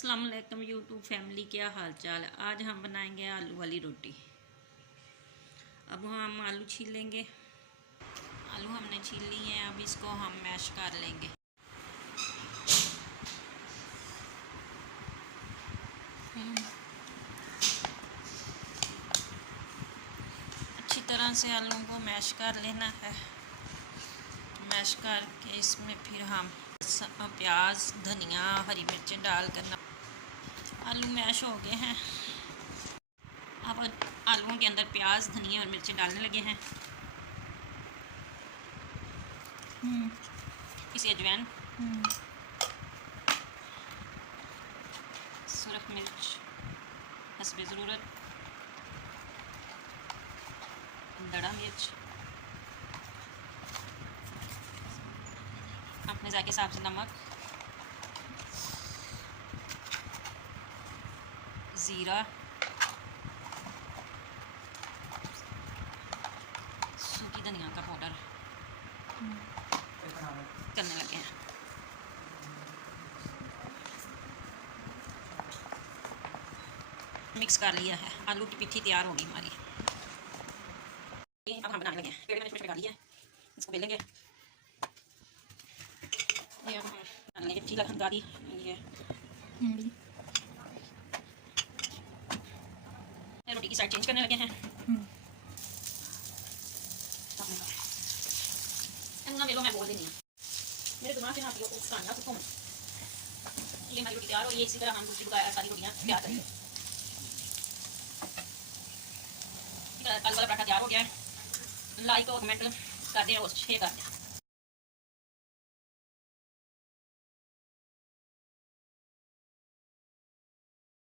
अस्सलाम वालेकुम YouTube family, क्या हाल चाल है। आज हम बनाएंगे आलू वाली रोटी। अब हम आलू छील लेंगे। आलू हमने छील लिए हैं, अब इसको हम मैश कर लेंगे। अच्छी तरह से आलू को मैश कर लेना है। मैश करके इसमें फिर हम प्याज, धनिया, हरी मिर्चें डाल कर, आलू मैश हो गए हैं। अब आलूओं के अंदर प्याज, धनिया और मिर्चें डालने लगे हैं। इसे अजवाइन, सुरख मिर्च हस्बे ज़रूरत, दड़ा मिर्च, अपने जायके हिसाब से नमक, ज़ीरा, सूखी धनिया का पाउडर करने लगे हैं। मिक्स कर लिया है। आलू की पिट्ठी तैयार होगी हमारी। अब हम बनाने लगे हैं। पेड़ में डाली है, इसको बेलेंगे। ये अब हम बनाने लगे। पिट्ठी लगा दी ये रोटी की साइड चेंज करने लगे हैं। मेलो मैं बोल देनी है, मेरे दिमाग से यहाँ उसका तो ये हमारी रोटी तैयार हो। ये इसी तरह हम दूसरी सारी रोटियाँ तैयार करेंगे। आलू वाला पराठा तैयार हो गया है। लाइक और कमेंट कर दें और शेयर कर दें।